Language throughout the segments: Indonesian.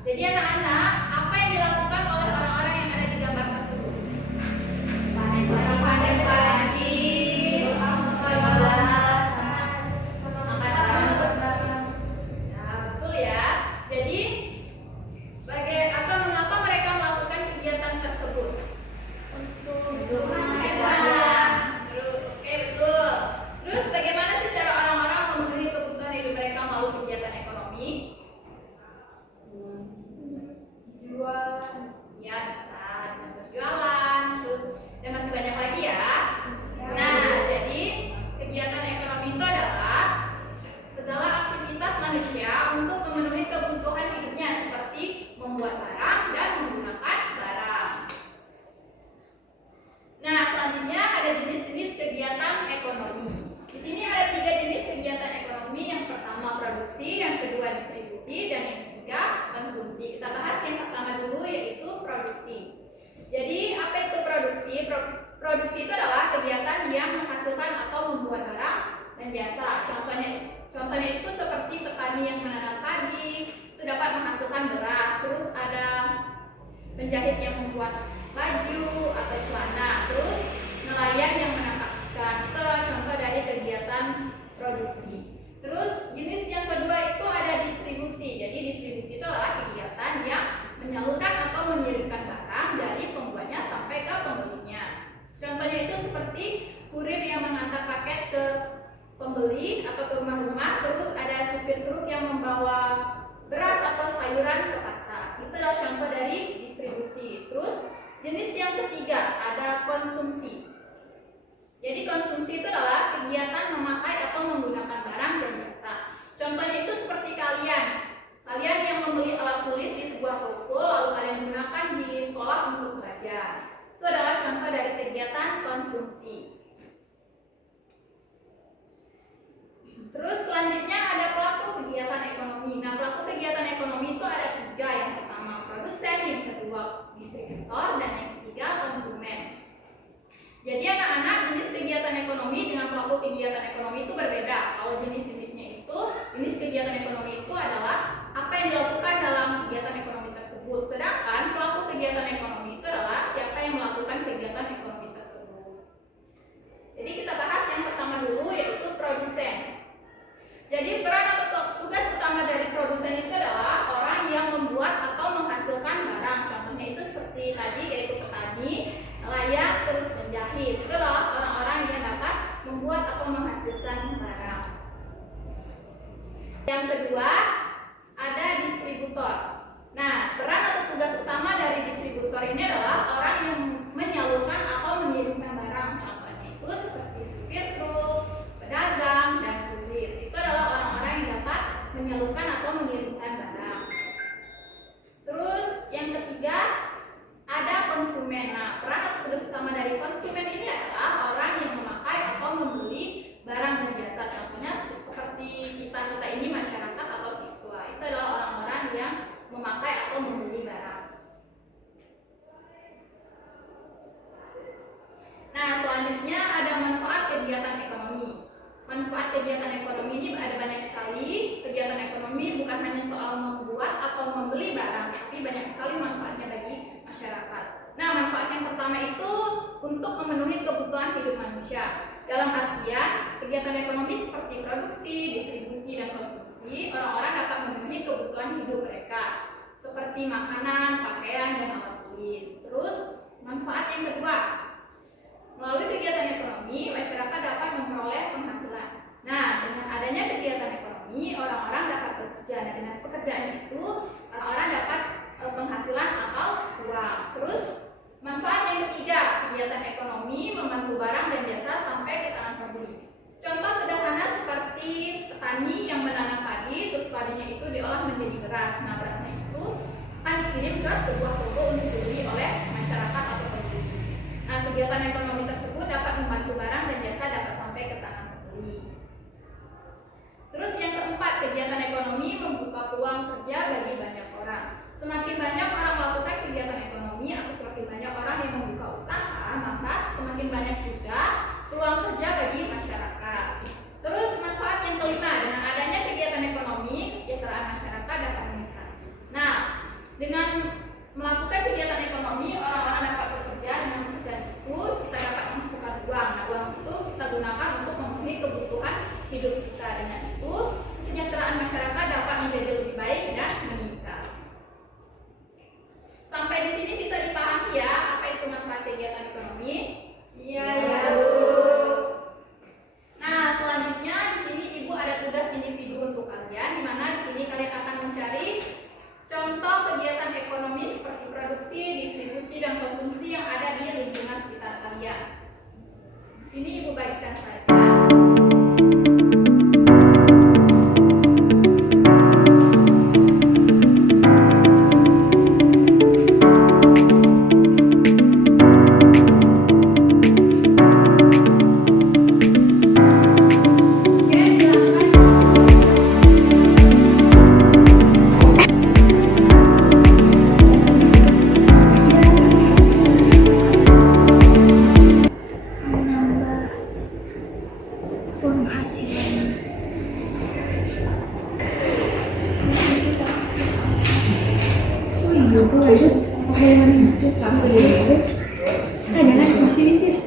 Jadi anak-anak, apa yang dilakukan oleh orang-orang yang ada di gambar tersebut? Panen padi, Nah, betul ya. Jadi, mengapa mereka melakukan kegiatan tersebut? untuk makan. Oke, betul. Terus bagaimana sih cara orang-orang memenuhi kebutuhan hidup mereka melalui kegiatan ekonomi? Jualan. Ya, bisa dengan berjualan, terus dan masih banyak lagi ya. Nah, jadi kegiatan ekonomi itu adalah segala aktivitas manusia untuk memenuhi kebutuhan hidupnya seperti membuat barang dan menggunakan barang. Nah, selanjutnya ada jenis-jenis kegiatan ekonomi. Di sini ada 3 jenis kegiatan ekonomi. Yang pertama produksi, yang kedua distribusi, dan yang ketiga konsumsi. Kita bahas yang pertama dulu, yaitu produksi. Jadi apa itu produksi? Produksi itu adalah kegiatan yang menghasilkan atau membuat barang dan jasa. Contohnya itu seperti petani yang menanam padi, itu dapat menghasilkan beras. Terus ada penjahit yang membuat baju atau celana. Terus nelayan yang menangkap ikan. Itu adalah contoh dari kegiatan produksi. Terus jenis yang kedua itu ada distribusi. Jadi distribusi itu adalah kegiatan yang menyalurkan atau mengirimkan barang dari pembuatnya sampai ke pembelinya. Contohnya itu seperti kurir yang mengantar paket ke pembeli atau ke rumah-rumah. Terus ada supir truk yang membawa beras atau sayuran ke pasar. Itu adalah contoh dari distribusi. Terus jenis yang ketiga ada konsumsi. Jadi konsumsi itu adalah kegiatan memakai atau menggunakan barang dan jasa. Contohnya itu seperti kalian yang membeli alat tulis di sebuah toko lalu kalian gunakan di sekolah untuk belajar. Itu adalah contoh dari kegiatan konsumsi. Terus selanjutnya ada pelaku kegiatan ekonomi. Nah, pelaku kegiatan ekonomi itu ada 3. Yang pertama produsen, yang kedua distributor, dan yang ketiga konsumen. Jadi anak-anak, jenis kegiatan ekonomi dengan pelaku kegiatan ekonomi itu berbeda. Kalau jenis-jenisnya itu, jenis kegiatan ekonomi itu adalah apa yang dilakukan dalam kegiatan ekonomi tersebut. Sedangkan pelaku kegiatan ekonomi itu adalah siapa yang melakukan kegiatan ekonomi tersebut. Jadi kita bahas yang pertama dulu, yaitu produsen. Jadi peran atau tugas utama dari produsen itu adalah orang yang membuat atau menghasilkan barang. Contohnya itu seperti tadi, yaitu petani, nelayan, terus penjahit. Itu adalah orang-orang yang dapat membuat atau menghasilkan barang. Yang kedua ada distributor. Nah, peran atau tugas utama dari distributor ini adalah orang yang menyalurkan atau mengirimkan barang. Contohnya itu seperti supir truk, pedagang, dan kurir. Itu adalah orang-orang yang dapat menyalurkan atau mengirimkan barang. Terus yang ketiga ada konsumen. Nah, peran atau tugas utama dari konsumen ini adalah orang yang memakai atau membeli barang dan jasa. Contohnya seperti kita ini masyarakat atau siswa. Itu adalah orang-orang yang memakai atau membeli barang. Nah, manfaat yang pertama itu untuk memenuhi kebutuhan hidup manusia. Dalam artian, kegiatan ekonomi seperti produksi, distribusi, dan konsumsi, orang-orang dapat memenuhi kebutuhan hidup mereka, seperti makanan, pakaian, dan alat tulis. Terus, manfaat yang kedua, melalui kegiatan ekonomi, masyarakat dapat memperoleh penghasilan. Nah, dengan adanya kegiatan ekonomi, orang-orang dapat bekerja. Nah, dengan pekerjaan itu, orang-orang dapat penghasilan atau uang. Terus, manfaat yang ketiga, kegiatan ekonomi membantu barang dan jasa sampai ke tangan pembeli. Contoh sederhana seperti petani yang menanam padi, terus padinya itu diolah menjadi beras. Nah, berasnya itu akan dikirim ke sebuah toko untuk dibeli oleh masyarakat atau pembeli. Nah, kegiatan ekonomi tersebut dapat membantu barang dan jasa dapat sampai ke tangan pembeli. Terus yang keempat, kegiatan ekonomi membuka peluang kerja bagi banyak orang. Semakin banyak orang melakukan kegiatan ekonomi atau semakin banyak orang yang membuka usaha, maka semakin banyak juga peluang kerja bagi masyarakat. Terus manfaat yang kelima, dengan adanya kegiatan ekonomi, kesejahteraan masyarakat dapat meningkat. Nah, dengan melakukan kegiatan ekonomi, orang-orang dapat bekerja. Dengan pekerjaan itu, kita dapat menghasilkan uang. Nah, uang itu kita gunakan untuk memenuhi kebutuhan hidup kita. Dengan itu, kesejahteraan masyarakat dapat menjadi lebih baik dan meningkat. Sampai di sini bisa dipahami ya, apa itu manfaat kegiatan ekonomi? Iya, Bu. Nah, selanjutnya di sini Ibu ada tugas individu untuk kalian, di mana di sini kalian akan mencari contoh kegiatan ekonomi seperti produksi, distribusi, dan konsumsi yang ada di lingkungan sekitar kalian. Di sini Ibu bagikan slide.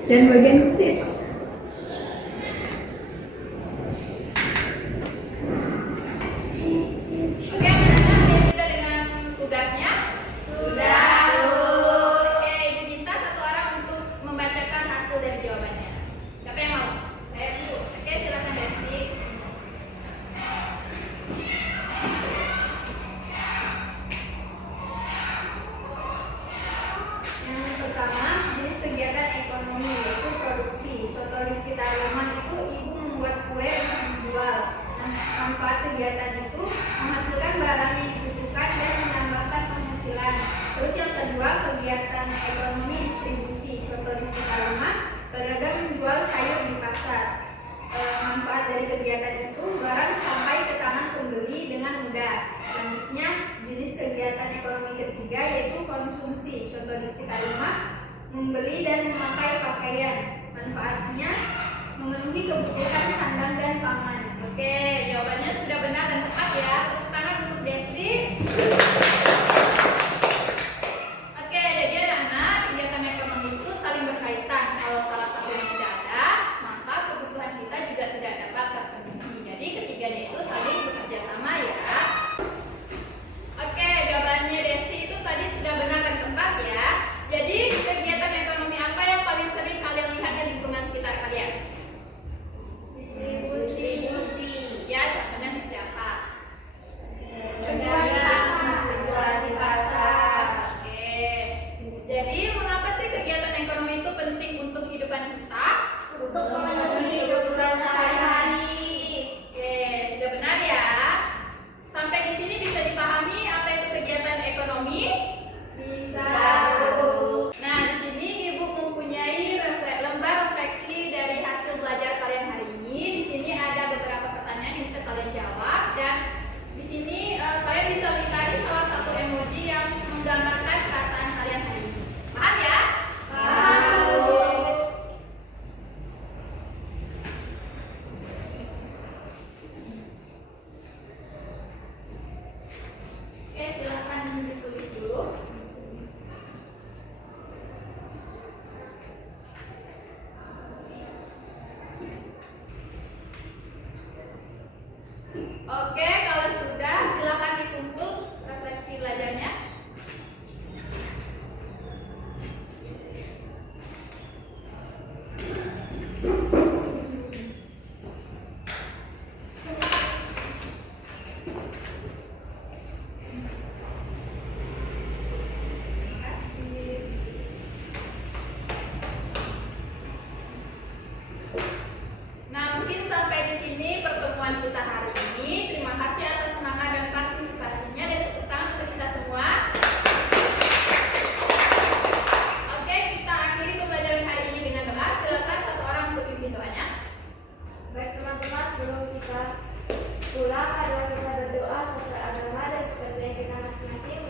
Dan bagian khusus. Oke, anak-anak sudah dengan tugasnya? Sudah. Oke, Ibu minta satu orang untuk membacakan hasil dari jawabannya. Siapa yang mau? Saya Bu. Oke, silakan Desti. Yang pertama, jenis kegiatan ekonomi yaitu produksi. Contoh di sekitar rumah itu ibu membuat kue untuk dijual. Nah, manfaat kegiatan itu menghasilkan barang yang dibutuhkan dan menambahkan penghasilan. Terus yang kedua, kegiatan ekonomi distribusi. Contoh di sekitar rumah, pedagang menjual sayur di pasar. Manfaat dari kegiatan itu barang sampai ke tangan pembeli dengan mudah. Selanjutnya, jenis kegiatan ekonomi ketiga yaitu konsumsi. Contoh di sekitar rumah, membeli dan memakai pakaian. Manfaatnya memenuhi kebutuhan sandang dan pangan. Oke, jawabannya sudah benar dan tepat ya. Tepuk tangan untuk Desti. Oke, jadi anak-anak, kegiatan ekonomi itu saling berkaitan. Kalau salah satunya tidak ada, maka kebutuhan kita juga tidak dapat terpenuhi. Jadi ketiganya itu saling bekerja sama ya. Oke, jawabannya Desti itu tadi sudah benar dan tepat ya. Jadi kegiatan ekonomi apa yang paling sering kalian lihat di lingkungan sekitar kalian? Distribusi. Ya, contohnya seperti apa? Jual di pasar. Oke. Jadi mengapa sih kegiatan ekonomi itu penting untuk kehidupan kita? Untuk memenuhi kebutuhan sehari-hari. Oke, sudah benar ya. Sampai di sini bisa dipahami apa itu kegiatan ekonomi? Bisa. Nah, di sini Ibu mempunyai lembar refleksi dari hasil belajar kalian hari ini. Di sini ada beberapa pertanyaan yang bisa kalian jawab, dan di sini kalian bisa lingkari salah satu emoji yang menggambarkan perasaan kalian hari ini. Paham ya? Paham. Oke, silakan ditulis dulu. Oke, kalau sudah silakan dikumpul refleksi belajarnya. Nah, mungkin sampai di sini pertemuan kita hari ini. Terima kasih atas semangat dan partisipasinya, dan tepuk tangan untuk kita semua. Oke, kita akhiri pembelajaran hari ini dengan doa. Silakan satu orang untuk pimpin doanya. Baik teman-teman, sebelum kita pulang, adalah kita berdoa sesuai agama dan kepercayaan kita masing-masing.